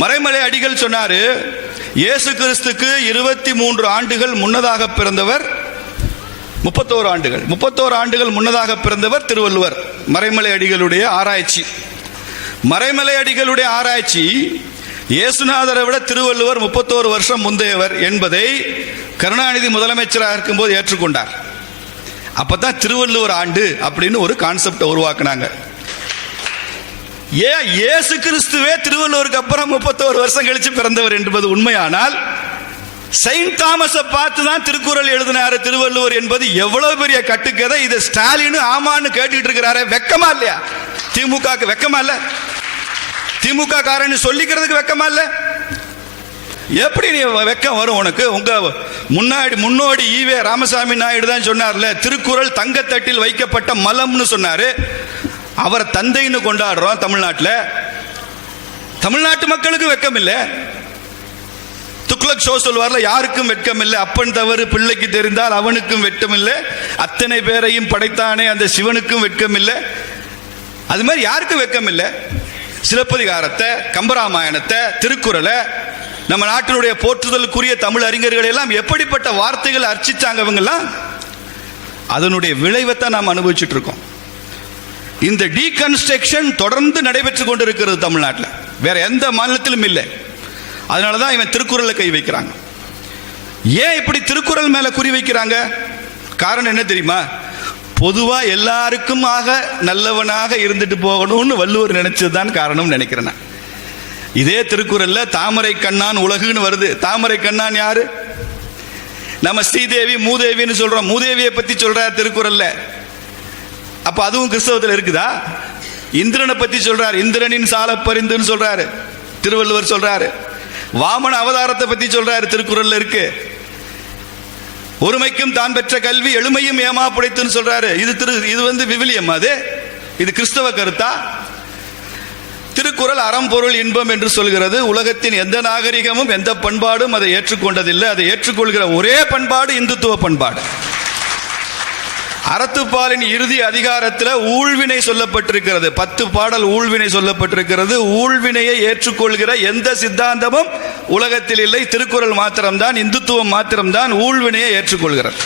மறைமலை அடிகள் சொன்னாரு இயேசு கிறிஸ்துக்கு இருபத்தி மூன்று ஆண்டுகள் முன்னதாக பிறந்தவர் முப்பத்தோரு ஆண்டுகள் முப்பத்தோரு ஆண்டுகள் முன்னதாக பிறந்தவர் திருவள்ளுவர். மறைமலை அடிகளுடைய ஆராய்ச்சி. மறைமலை அடிகளுடைய ஆராய்ச்சி இயேசுநாதரை விட திருவள்ளுவர் முப்பத்தோரு வருஷம் முந்தையவர் என்பதை கருணாநிதி முதலமைச்சராக இருக்கும்போது ஏற்றுக்கொண்டார். அப்பதான் திருவள்ளுவர் ஆண்டு அப்படின்னு ஒரு கான்செப்டை உருவாக்குனாங்க. ஏன் இயேசு கிறிஸ்துவே திருவள்ளுவருக்கு அப்புறம் முப்பத்தோரு வருஷம் கழிச்சு பிறந்தவர் என்பது உண்மையானால் செயின்ட் தாமஸை பார்த்து தான் திருக்குறள் எழுதினாரு திருவள்ளுவர் என்பது எவ்வளவு பெரிய கட்டுக்கதை. இது ஸ்டாலின் ஆமான்னு கேட்டுட்டு இருக்கிறாரு. வெக்கமா இல்லையா? திமுகக்கு வெக்கமா இல்ல? திமுக காரன் சொல்லிக்கிறதுக்கு வெக்கமா இல்ல? எப்படி நீ வெக்கம் வரும் உனக்கு? உங்க முன்னாடி முன்னோடி ஈவே ராமசாமி நாயுடு தான் சொன்னார்ல திருக்குறள் தங்கத்தட்டில் வைக்கப்பட்ட மலம்னு சொன்னாரு. அவரை தந்தைன்னு கொண்டாடுறோம் தமிழ்நாட்டில். தமிழ்நாட்டு மக்களுக்கு வெக்கம் இல்லை துக்ளக் ஷோ சொல்வார்ல யாருக்கும் வெட்கம் இல்லை அப்பன் தவறு பிள்ளைக்கு தெரிந்தால் அவனுக்கும் வெட்கம் இல்லை அத்தனை பேரையும் படைத்தானே அந்த சிவனுக்கும் வெட்கம் இல்லை அது மாதிரி யாருக்கும் வெட்கம் இல்லை சிலப்பதிகாரத்தை கம்பராமாயணத்தை திருக்குறளை நம்ம நாட்டினுடைய போற்றுதலுக்குரிய தமிழ் அறிஞர்கள் எல்லாம் எப்படிப்பட்ட வார்த்தைகள் அர்ச்சிச்சாங்க அவங்கெல்லாம் அதனுடைய விளைவைத்தான் நாம் அனுபவிச்சுட்டு இருக்கோம். இந்த டீகன்ஸ்ட்ரக்ஷன் தொடர்ந்து நடைபெற்று கொண்டிருக்கிறது தமிழ்நாட்டில். வேற எந்த மாநிலத்திலும் இல்லை. அதனால தான் இவன் திருக்குறளை கை வைக்கிறாங்க. ஏன் இப்படி திருக்குறள் மேலே குறி வைக்கிறாங்க? காரணம் என்ன தெரியுமா? பொதுவா எல்லாருக்கும் ஆக நல்லவனாக இருந்துட்டு போகணும்னு வள்ளுவர் நினைச்சதுதான் காரணம் நினைக்கிறேன் நான். இதே திருக்குறள்ல தாமரை கண்ணான் உலகுன்னு வருது. தாமரை கண்ணான் யாரு? நம்ம ஸ்ரீதேவி மூதேவின்னு சொல்றோம். மூதேவியை பத்தி சொல்றார் திருக்குறள்ல. அப்ப அதுவும் கிறிஸ்தவத்தில் இருக்குதா? இந்திரனை பத்தி சொல்றாரு. இந்திரனின் சால பரிந்துன்னு சொல்றாரு. திருவள்ளுவர் சொல்றாரு. வாமன அவதாரத்தை பத்தி சொல்றாரு. திருக்குறளில் இருக்கு. ஒருமைக்கும் தான் பெற்ற கல்வி எளிமையும் ஏமா புடைத்துன்னு சொல்றாரு. இது திரு இது வந்து விவிலியம் அது. இது கிறிஸ்தவ கருத்தா? திருக்குறள் அறம்பொருள் இன்பம் என்று சொல்கிறது. உலகத்தின் எந்த நாகரிகமும் எந்த பண்பாடும் அதை ஏற்றுக்கொண்டதில்லை. அதை ஏற்றுக்கொள்கிற ஒரே பண்பாடு இந்துத்துவ பண்பாடு. அறத்துப்பாலின் இறுதி அதிகாரத்தில் ஊழ்வினை சொல்லப்பட்டிருக்கிறது. பத்து பாடல் ஊழ்வினை சொல்லப்பட்டிருக்கிறது. ஊழ்வினையை ஏற்றுக்கொள்கிற எந்த சித்தாந்தமும் உலகத்தில் இல்லை. திருக்குறள் மாத்திரம்தான் இந்துத்துவம் மாத்திரம்தான் ஊழ்வினையை ஏற்றுக்கொள்கிறது.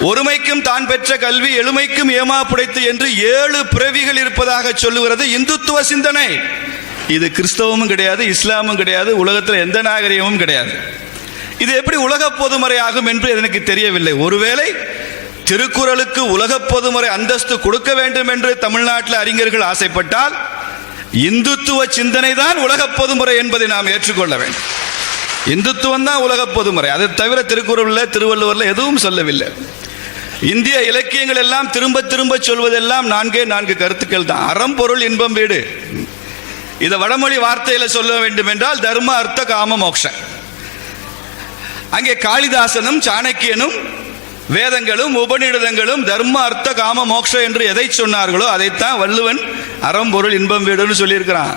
ஒருமைக்கும் தான் பெற்ற கல்வி எளிமைக்கும் ஏமா புடைத்து என்று ஏழு பிறவிகள் இருப்பதாக சொல்லுகிறது இந்துத்துவ சிந்தனை. இது கிறிஸ்தவமும் கிடையாது இஸ்லாமும் கிடையாது உலகத்தில் எந்த நாகரிகமும் கிடையாது. இது எப்படி உலக பொதுமறையாகும் என்று எனக்கு தெரியவில்லை. ஒருவேளை திருக்குறளுக்கு உலக பொதுமுறை அந்தஸ்து கொடுக்க வேண்டும் என்று தமிழ்நாட்டில் அறிஞர்கள் ஆசைப்பட்டால் இந்துத்துவ சிந்தனை தான் உலக பொதுமுறை என்பதை நாம் ஏற்றுக்கொள்ள வேண்டும். இந்துத்துவம் தான் உலக பொதுமுறை. அதை தவிர திருக்குறளில் திருவள்ளுவரில் எதுவும் சொல்லவில்லை. இந்திய இலக்கியங்கள் எல்லாம் திரும்ப திரும்ப சொல்வதெல்லாம் நான்கே நான்கு கருத்துக்கள் தான். அறம் பொருள் இன்பம் வீடு. இதை வடமொழி வார்த்தையில் சொல்ல வேண்டும் என்றால் தர்ம அர்த்த காம மோக்ஷம் அங்கே காளிதாசனும் சாணக்கியனும் வேதங்களும் உபநிடதங்களும் தர்ம அர்த்த காம மோக்ஷ என்று எதை சொன்னார்களோ அதைத்தான் வள்ளுவன் அறம்பொருள் இன்பம் வீடுன்னு சொல்லியிருக்கிறான்.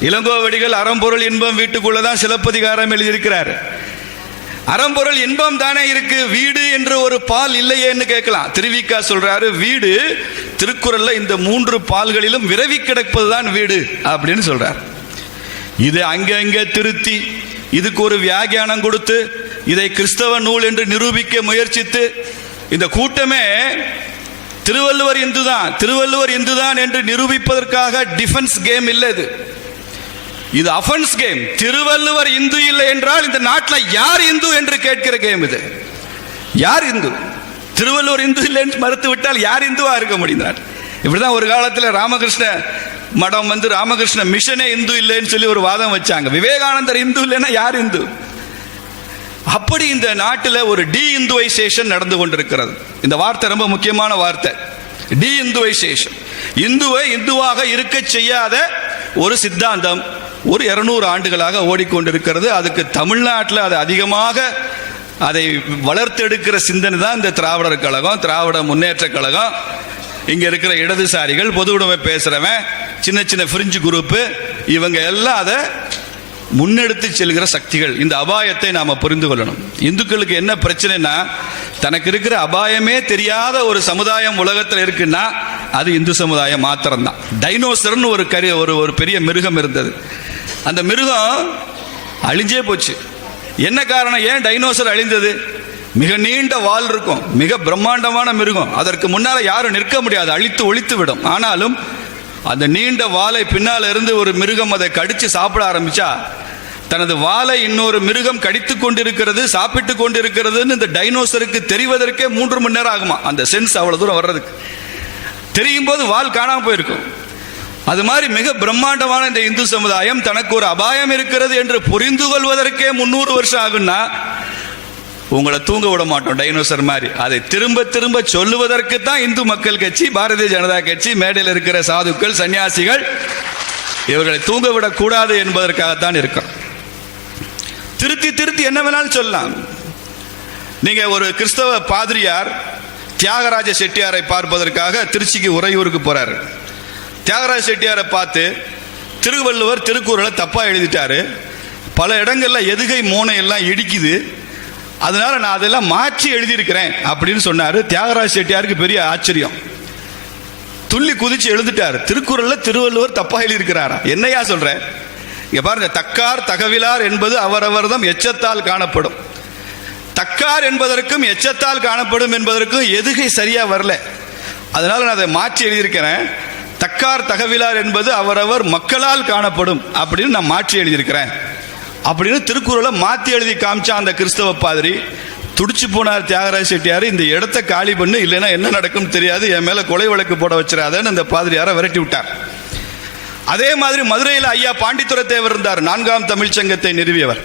இளங்கோவடிகள் அறம்பொருள் இன்பம் வீட்டுக்குள்ளதான் சிலப்பதிகாரம் எழுதியிருக்கிறார். அறம்பொருள் இன்பம் தானே இருக்கு? வீடு என்று ஒரு பால் இல்லையேன்னு கேட்கலாம். திருவிக்கா சொல்றாரு வீடு திருக்குறள்ல இந்த மூன்று பால்களிலும் விரவி கிடப்பதுதான் வீடு அப்படின்னு சொல்றார். இது அங்கங்க திருத்தி இதுக்கு ஒரு வியாகியானம் கொடுத்து இதை கிறிஸ்தவ நூல் என்று நிரூபிக்க முயற்சித்து இந்த கூட்டமே திருவள்ளுவர் இந்துதான் திருவள்ளுவர் இந்துதான் என்று நிரூபிப்பதற்காக டிஃபென்ஸ் கேம் இல்லை இது. இது அஃபென்ஸ் கேம் திருவள்ளுவர் இந்து இல்லை என்றால் இந்த நாட்டில் யார் இந்து என்று கேட்கிற கேம் இது. யார் இந்து? திருவள்ளுவர் இந்து இல்லை என்று மறுத்து விட்டால் யார் இந்துவா இருக்க முடிந்தார் இப்படிதான் ஒரு காலத்தில் ராமகிருஷ்ண மடம் வந்து ராமகிருஷ்ண மிஷனே இந்து இல்லைன்னு சொல்லி ஒரு வாதம் வச்சாங்க. விவேகானந்தர் இந்து இல்லைன்னா யார் இந்து? அப்படி இந்த நாட்டில் ஒரு டி இந்துவைசேஷன் நடந்து கொண்டிருக்கிறது. இந்த வார்த்தை ரொம்ப முக்கியமான வார்த்தை. டி இந்துவைசேஷன் இந்துவை இந்துவாக இருக்க செய்யாத ஒரு சித்தாந்தம் ஒரு இருநூறு ஆண்டுகளாக ஓடிக்கொண்டிருக்கிறது. அதுக்கு தமிழ்நாட்டில் அது அதிகமாக அதை வளர்த்தெடுக்கிற சிந்தனை தான் இந்த திராவிடர் கழகம் திராவிட முன்னேற்ற கழகம். இங்கே இருக்கிற இடதுசாரிகள் பொது உடைமை பேசுகிறவன் சின்ன சின்ன ஃப்ரிஞ்சு குரூப்பு இவங்க எல்லாம் அதை முன்னெடுத்து செல்கிற சக்திகள். இந்த அபாயத்தை நாம் புரிந்து கொள்ளணும். இந்துக்களுக்கு என்ன பிரச்சனைனா தனக்கு இருக்கிற அபாயமே தெரியாத ஒரு சமுதாயம் உலகத்தில் இருக்குன்னா அது இந்து சமுதாயம் மாத்திரம்தான். டைனோசர்னு ஒரு கரி ஒரு ஒரு பெரிய மிருகம் இருந்தது. அந்த மிருகம் அழிஞ்சே போச்சு. என்ன காரணம்? ஏன் டைனோசர் அழிந்தது? மிக நீண்ட வால் இருக்கும். மிக பிரம்மாண்டமான மிருகம். அதற்கு முன்னால யாரும் நிற்க முடியாது. அழித்து ஒழித்து விடும். ஆனாலும் அந்த நீண்ட வாலை பின்னால இருந்து ஒரு மிருகம் அதை கடித்து சாப்பிட ஆரம்பித்தா தனது வாலை இன்னொரு மிருகம் கடித்து கொண்டிருக்கிறது சாப்பிட்டு கொண்டிருக்கிறதுன்னு இந்த டைனோசருக்கு தெரிவதற்கே மூன்று மணி நேரம் ஆகுமா? அந்த சென்ஸ் அவ்வளவு தூரம் வர்றதுக்கு. தெரியும் போது வால் காணாமல் போயிருக்கும். அது மாதிரி மிக பிரம்மாண்டமான இந்த இந்து சமுதாயம் தனக்கு ஒரு அபாயம் இருக்கிறது என்று புரிந்து கொள்வதற்கே முன்னூறு வருஷம் ஆகும்னா உங்களை தூங்க விட மாட்டோம் டைனோசர் மாதிரி. அதை திரும்ப திரும்ப சொல்லுவதற்கு தான் இந்து மக்கள் கட்சி பாரதிய ஜனதா கட்சி மேடையில் இருக்கிற சாதுக்கள் சன்னியாசிகள் இவர்களை தூங்க விடக்கூடாது என்பதற்காகத்தான் இருக்கும். திருத்தி திருத்தி என்ன வேணாலும் சொல்லலாம். நீங்கள் ஒரு கிறிஸ்தவ பாதிரியார் தியாகராஜ செட்டியாரை பார்ப்பதற்காக திருச்சிக்கு உறையூருக்கு போகிறார் தியாகராஜ செட்டியாரை பார்த்து திருவள்ளுவர் திருக்குறளை தப்பாக எழுதிட்டாரு. பல இடங்களில் எதுகை மோனை எல்லாம் இடிக்குது. அதனால் நான் அதெல்லாம் மாற்றி எழுதியிருக்கிறேன் அப்படின்னு சொன்னார். தியாகராஜ செட்டியாருக்கு பெரிய ஆச்சரியம். துள்ளி குதிச்சு எழுதிட்டார். திருக்குறளில் திருவள்ளுவர் தப்பாக எழுதியிருக்கிறாரா? என்னையா சொல்கிறேன் இங்கே பாருங்க தக்கார் தகவிலார் என்பது அவரவர்தம் எச்சத்தால் காணப்படும். தக்கார் என்பதற்கும் எச்சத்தால் காணப்படும் என்பதற்கும் எதுகை சரியாக வரல. அதனால் நான் அதை மாற்றி எழுதியிருக்கிறேன். தக்கார் தகவிலார் என்பது அவரவர் மக்களால் காணப்படும் அப்படின்னு நான் மாற்றி எழுதியிருக்கிறேன். அப்படின்னு திருக்குறளை மாற்றி எழுதி காமிச்சா அந்த கிறிஸ்தவ பாதிரி துடிச்சு போனார் தியாகராஜ செட்டியார் இந்த இடத்த காலி பண்ணு இல்லைன்னா என்ன நடக்கும் தெரியாது என் மேலே கொலை வழக்கு போட வச்சிடாதன்னு அந்த பாதிரியாரை விரட்டி விட்டார். அதே மாதிரி மதுரையில் ஐயா பாண்டித்துர தேவர் இருந்தார் நான்காம் தமிழ்ச் சங்கத்தை நிறுவியவர்.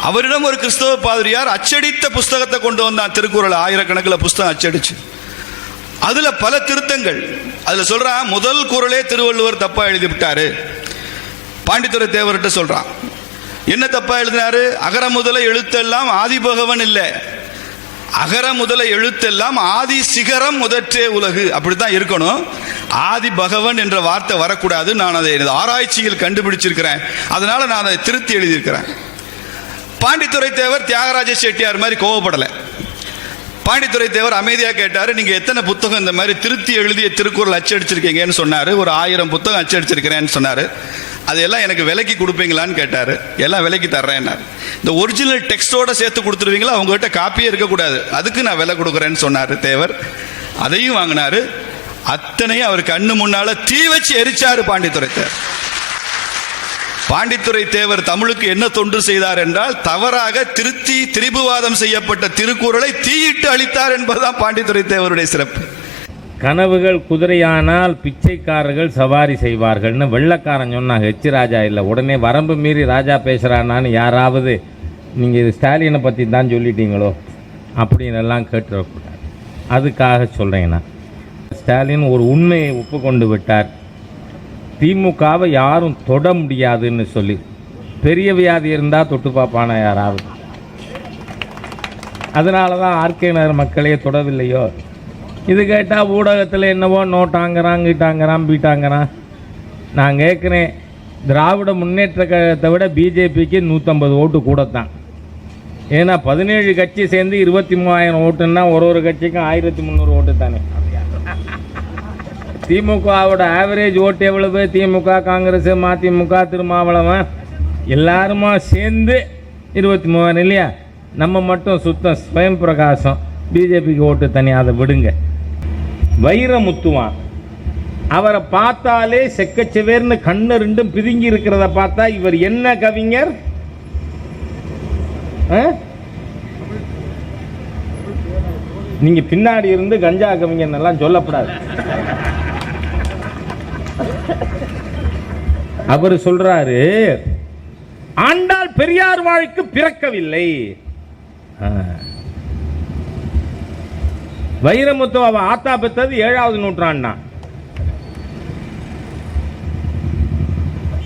அவரிடம் ஒரு கிறிஸ்தவ பாதிரியார் அச்சடித்த புஸ்தகத்தை கொண்டு வந்தான். திருக்குறள் ஆயிரக்கணக்கில் புஸ்தகம் அச்சடிச்சு. அதில் பல திருத்தங்கள். அதில் சொல்கிறான் முதல் குரலே திருவள்ளுவர் தப்பாக எழுதி விட்டாரு பாண்டித்துரை தேவர்கிட்ட சொல்கிறான் என்ன தப்பாக எழுதினாரு? அகர முதல எழுத்தெல்லாம் ஆதிபகவன் இல்லை. அகர முதல எழுத்தெல்லாம் ஆதி சிகரம் முதற்றே உலகு. அப்படித்தான் இருக்கணும். ஆதி பகவன் என்ற வார்த்தை வரக்கூடாது. நான் அதை எனது ஆராய்ச்சியில் கண்டுபிடிச்சிருக்கிறேன். அதனால நான் அதை திருத்தி எழுதியிருக்கிறேன். பாண்டித்துரை தேவர் தியாகராஜ செட்டியார் மாதிரி கோவப்படலை. பாண்டித்துறை தேவர் அமைதியாக கேட்டார். நீங்கள் எத்தனை புத்தகம் இந்த மாதிரி திருத்தி எழுதிய திருக்குறள் அச்சடிச்சிருக்கீங்கன்னு சொன்னார். ஒரு ஆயிரம் புத்தகம் அச்சடிச்சிருக்கிறேன்னு சொன்னார். அதையெல்லாம் எனக்கு விலைக்கு கொடுப்பீங்களான்னு கேட்டார். எல்லாம் விலைக்கு தர்றேன்னாரு. இந்த ஒரிஜினல் டெக்ஸ்டோட சேர்த்து கொடுத்துருவீங்களா? அவங்ககிட்ட காப்பியே இருக்கக்கூடாது. அதுக்கு நான் விலை கொடுக்குறேன்னு சொன்னார் தேவர். அதையும் வாங்கினார். அத்தனையும் அவர் கண்ணு முன்னால தீ வச்சு எரிச்சாரு பாண்டித்துரை தேவர். பாண்டித்துரை தேவர் தமிழுக்கு என்ன தொண்டு செய்தார் என்றால் தவறாக திருத்தி திரிபுவாதம் செய்யப்பட்ட திருக்குறளை தீயிட்டு அளித்தார் என்பதுதான் பாண்டித்துரை தேவருடைய சிறப்பு. கனவுகள் குதிரையானால் பிச்சைக்காரர்கள் சவாரி செய்வார்கள்னு வெள்ளக்காரன் சொன்னாங்க ஹெச் ராஜா இல்லை. உடனே வரம்பு மீறி ராஜா பேசுகிறானான்னு யாராவது நீங்கள் இது ஸ்டாலினை பற்றி தான் சொல்லிட்டீங்களோ? அப்படின்னு எல்லாம் கேட்டுறக்கூடாது அதுக்காக சொல்கிறேங்கண்ணா நான். ஸ்டாலின் ஒரு உண்மையை ஒப்புக்கொண்டு விட்டார். திமுகவை யாரும் தொட முடியாதுன்னு சொல்லி. பெரிய வியாதி இருந்தால் தொட்டு பார்ப்பானா யாராவது? அதனால தான் ஆர்கே நகர் மக்களே தொடவில்லையோ? இது கேட்டால் ஊடகத்தில் என்னவோ நோட்டாங்கிறான் கீட்டாங்கிறான் பீட்டாங்கிறான். நான் கேட்குறேன் திராவிட முன்னேற்ற கழகத்தை விட பிஜேபிக்கு நூற்றம்பது ஓட்டு கூடத்தான். ஏன்னா பதினேழு கட்சி சேர்ந்து இருபத்தி மூவாயிரம் ஓட்டுன்னா ஒரு ஒரு கட்சிக்கும் ஆயிரத்தி முந்நூறு ஓட்டு தானே. திமுகவோட ஆவரேஜ் ஓட்டு எவ்வளவு? திமுக காங்கிரஸ் மதிமுக திருமாவளவன். எல்லாருமா சேர்ந்து இருபத்தி மூவாயிரம் இல்லையா? நம்ம மட்டும் சுத்தம் ஸ்வயம் பிரகாசம். பிஜேபிக்கு ஓட்டு தனி அதை விடுங்க. வைரமுத்துவான். அவரை பார்த்தாலே செக்கச்சவேர்னு கண்ணு ரெண்டும் பிதுங்கி இருக்கிறத பார்த்தா இவர் என்ன கவிஞர்? ஆ? நீங்க பின்னாடி இருந்து கஞ்சா கவிஞர் எல்லாம் சொல்லப்படாது. அவர் சொல்றாரு ஆண்டாள் பெரியார் வாழ்க்கு பிறக்கவில்லை. ஆ. வைரமுத்து ஆத்தா பெற்றது ஏழாவது நூற்றாண்டா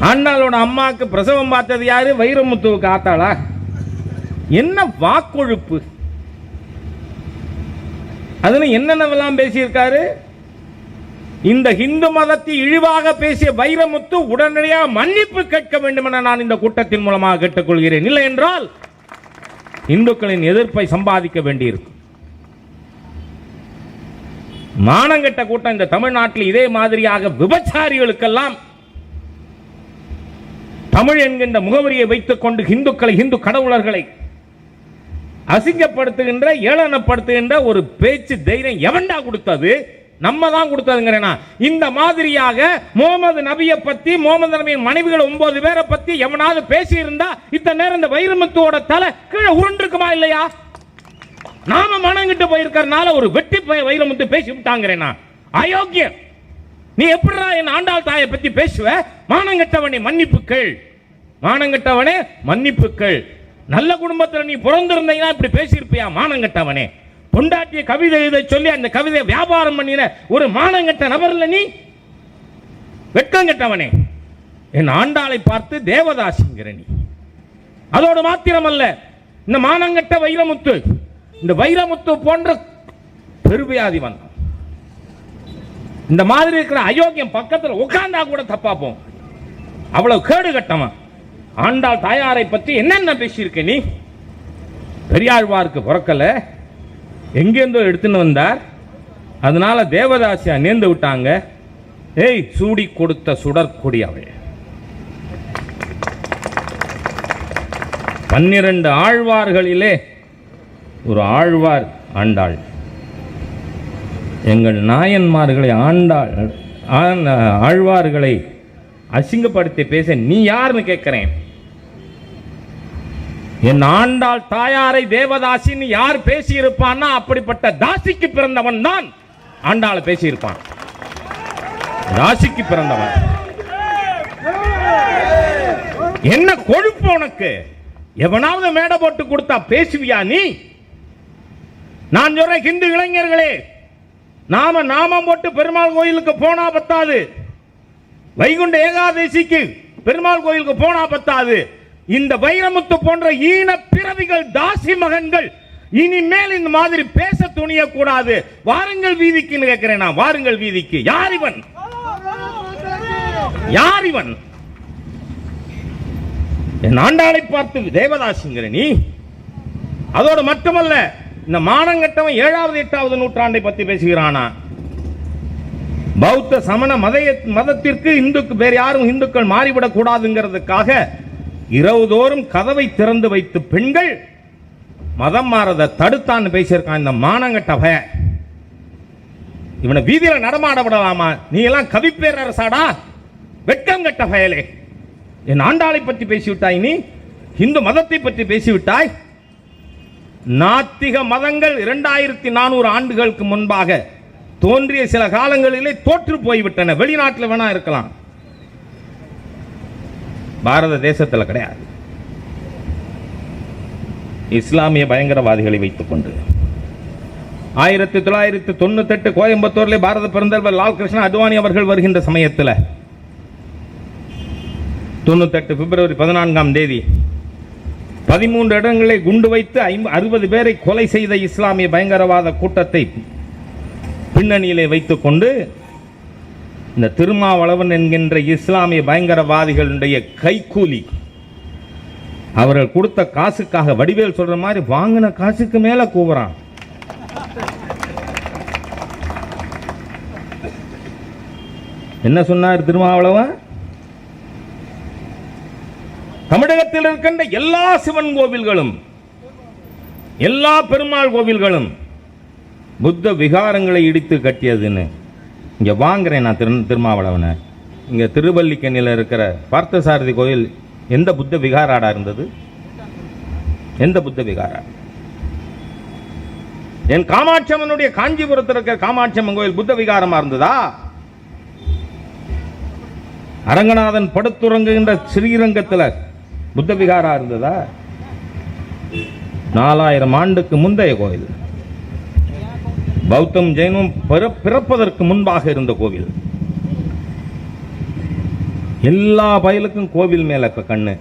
ஆண்டாளோட அம்மாவுக்கு பிரசவம் பார்த்தது யாரு? வைரமுத்துவுக்கு ஆத்தாளா? என்ன வாக்கொழுப்பு? அதுல என்னென்னவெல்லாம் பேசியிருக்காரு? இந்த இந்து மதத்தை இழிவாக பேசிய வைரமுத்து உடனடியாக மன்னிப்பு கேட்க வேண்டும் என நான் இந்த கூட்டத்தின் மூலமாக கேட்டுக்கொள்கிறேன். இல்லை என்றால் இந்துக்களின் எதிர்ப்பை சம்பாதிக்க வேண்டியிருக்கும். மானங்கெட்ட கூட்டம் இந்த தமிழ்நாட்டில் இதே மாதிரியாக விபச்சாரிகளுக்கெல்லாம் தமிழ் என்கின்ற முகவரியை வைத்துக் கொண்டு இந்துக்களை இந்து கடவுளர்களை அசிங்கப்படுத்துகின்ற ஏளனப்படுத்துகின்ற ஒரு பேச்சு தைரியம் எவன்டா கொடுத்தது? நம்ம தான் கொடுத்ததுங்கிறேனா? இந்த மாதிரியாக முகமது நபியை பத்தி முகமது நபியின் மனைவிகள் ஒன்பது பேரை பத்தி எவனாவது பேசியிருந்தா இத்தனை நேரம் இந்த வைரமுத்துவோட தலை கீழே உருண்டிருக்குமா இல்லையா? நாம மனங்கிட்டு போயிருக்கறனால ஒரு வெட்டி வயிறு வைரமுத்து பேசி விட்டாங்கிறேனா அயோக்கியம் நீ எப்படிடா என் ஆண்டாள் தாயை பத்தி பேசுவ? மானங்கெட்டவனே மன்னிப்புக்கள். மானங்கெட்டவனே மன்னிப்புக்கள். நல்ல குடும்பத்தில் நீ பிறந்திருந்தீங்கன்னா இப்படி பேசியிருப்பியா? மானங்கட்டவனே பொண்டாட்டிய கவிதை எழுத சொல்லி அந்த கவிதையை வியாபாரம் பண்ணின ஒரு மானங்கட்ட நபர்ல நீ? வெட்கங்கட்டவனே என் ஆண்டாளை பார்த்து தேவதாசிங்கிற நீ. அதோடு மாத்திரமல்ல இந்த மானங்கெட்ட வைரமுத்து இந்த வைரமுத்து போன்ற பெருவியாதி வந்தான். இந்த மாதிரி இருக்கிற அயோக்கியம் பக்கத்தில் உட்கார்ந்தா கூட தப்பாப்போம் அவ்வளவு கேடு கட்டவன். ஆண்டாள் தாயாரை பற்றி என்னென்ன பேசியிருக்க நீ? பெரியாழ்வாருக்கு பிறக்கல. எங்கேருந்தோ எடுத்துன்னு வந்தார். அதனால தேவதாசியா நேர்ந்து விட்டாங்க. ஏய் சூடி கொடுத்த சுடற்கொடி அவள். பன்னிரண்டு ஆழ்வார்களிலே ஒரு ஆழ்வார் ஆண்டாள். எங்கள் நாயன்மார்களை ஆண்டாள் ஆண்- ஆழ்வார்களை அசிங்கப்படுத்தி பேச நீ யாருன்னு கேட்கிறேன். என் ஆண்டாள் தாயாரை தேவதாசின்னு யார் பேசியிருப்பான்னா அப்படிப்பட்ட தாசிக்கு பிறந்தவன் தான் ஆண்டாளை பேசியிருப்பான். தாசிக்கு பிறந்தவன். என்ன கொழுப்பு உனக்கு? எவனாவது மேடை போட்டு கொடுத்தா பேசுவியா நீ? நான் சொல்றேன் ஹிந்து இளைஞர்களே நாம நாமம் போட்டு பெருமாள் கோயிலுக்கு போனா பத்தாது. வைகுண்ட ஏகாதசிக்கு பெருமாள் கோயிலுக்கு போனா பத்தாது. இந்த வைரமுத்து போன்ற ஈன பிறவிகள் தாசி மகன்கள் இனிமேல் இந்த மாதிரி பேச துணிய கூடாது வாருங்கள் வீதிக்குன்னு கேட்கிறேன் நான். வாருங்கள் வீதிக்கு. யார் இவன் யார் இவன் என் ஆண்டாளை பார்த்து தேவதாசிங்கிற நீ. அதோடு மட்டுமல்ல இந்த மானங்கட்டவன் ஏழாவது எட்டாவது நூற்றாண்டை பத்தி பேசுகிறானா? பௌத்த சமண மதய மதத்திற்கு இந்துக்கு வேறு யாரும் இந்துக்கள் மாறிவிடக்கூடாதுங்கிறதுக்காக இரவுதோறும் கதவை திறந்து வைத்து பெண்கள் மதம் மாறதை தடுத்தான்னு பேசியிருக்கான் இந்த மானங்கட்ட பய இவனை வீதியில் நடமாட விடலாமா? நீ எல்லாம் கவிப்பேரரசாடா? வெட்கம் கட்ட பயலே என் ஆண்டாளை பற்றி பேசிவிட்டாய் நீ? இந்து மதத்தை பற்றி பேசிவிட்டாய்? நாத்திக மதங்கள் இரண்டாயிரத்தி நானூறு ஆண்டுகளுக்கு முன்பாக தோன்றிய சில காலங்களிலே தோற்று போய்விட்டன. வெளிநாட்டில் வேணா இருக்கலாம். பாரத தேசத்தில் கிடையாது. இஸ்லாமிய பயங்கரவாதிகளை வைத்துக் கொண்டு. ஆயிரத்தி தொள்ளாயிரத்தி தொண்ணூத்தெட்டு கோயம்புத்தூர்ல பாரத பெருந்தலைவர் லால் கிருஷ்ண அத்வானி அவர்கள் வருகின்ற சமயத்தில் தொண்ணூத்தெட்டு பிப்ரவரி பதினான்காம் தேதி பதிமூன்று இடங்களை குண்டு வைத்து ஐம்ப அறுபது பேரை கொலை செய்த இஸ்லாமிய பயங்கரவாத கூட்டத்தை பின்னணியிலே வைத்துக்கொண்டு இந்த திருமாவளவன் என்கின்ற இஸ்லாமிய பயங்கரவாதிகளுடைய கைக்கூலி அவர்கள் கொடுத்த காசுக்காக வடிவேல் சொல்ற மாதிரி வாங்கின காசுக்கு மேல கூவுறான். என்ன சொன்னார் திருமாவளவன்? தமிழகத்தில் இருக்கின்ற எல்லா சிவன் கோவில்களும் எல்லா பெருமாள் கோவில்களும் புத்த விகாரங்களை இடித்து கட்டியதுன்னு. இங்கே வாங்குறேன் நான் திரு திருமாவளவனை. இங்கே திருவல்லிக்கண்ணில் இருக்கிற பார்த்தசாரதி கோயில் எந்த புத்த விகாராடா இருந்தது? எந்த புத்த விகாரா? என் காமாட்சம்மனுடைய காஞ்சிபுரத்தில் இருக்கிற காமாட்சியம்மன் கோயில் புத்த விகாரமாக இருந்ததா? அரங்கநாதன் படுத்துறங்குகின்ற ஸ்ரீரங்கத்தில் புத்த விகாரா இருந்ததா? நாலாயிரம் ஆண்டுக்கு முந்தைய கோவில். பௌத்தம் ஜெயினும் பிற- பிறப்பதற்கு முன்பாக இருந்த கோவில். எல்லா பயலுக்கும் கோவில் மேல இப்ப கண்ணு.